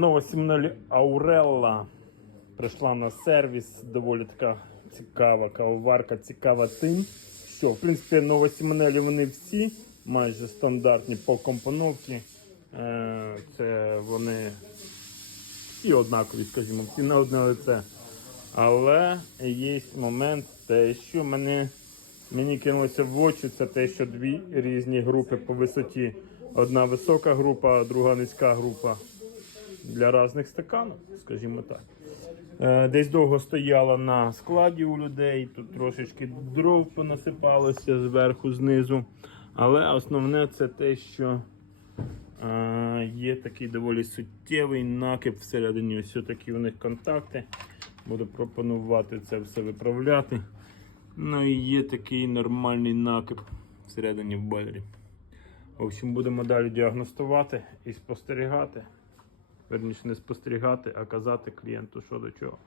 Нова 7.0 Aurella прийшла на сервіс. Доволі така цікава кавоварка, цікава тим, що в принципі нова 7.0 вони всі майже стандартні по компоновці. Е, Це вони всі однакові, скажімо, всі на одне лице. Але є момент, те, що мене, мені кинулося в очі, це те, що дві різні групи по висоті. Одна висока група, друга низька група для різних стаканів, скажімо так. Е, Десь довго стояла на складі у людей, тут трошечки дров понасипалося зверху, знизу. Але основне це те, що е, є такий доволі суттєвий накип всередині. Ось такі у них контакти. Буду пропонувати це все виправляти. Ну і є такий нормальний накип всередині в бойлері. В общем, будемо далі діагностувати і спостерігати. Верніше не спостерігати, а казати клієнту, що до чого.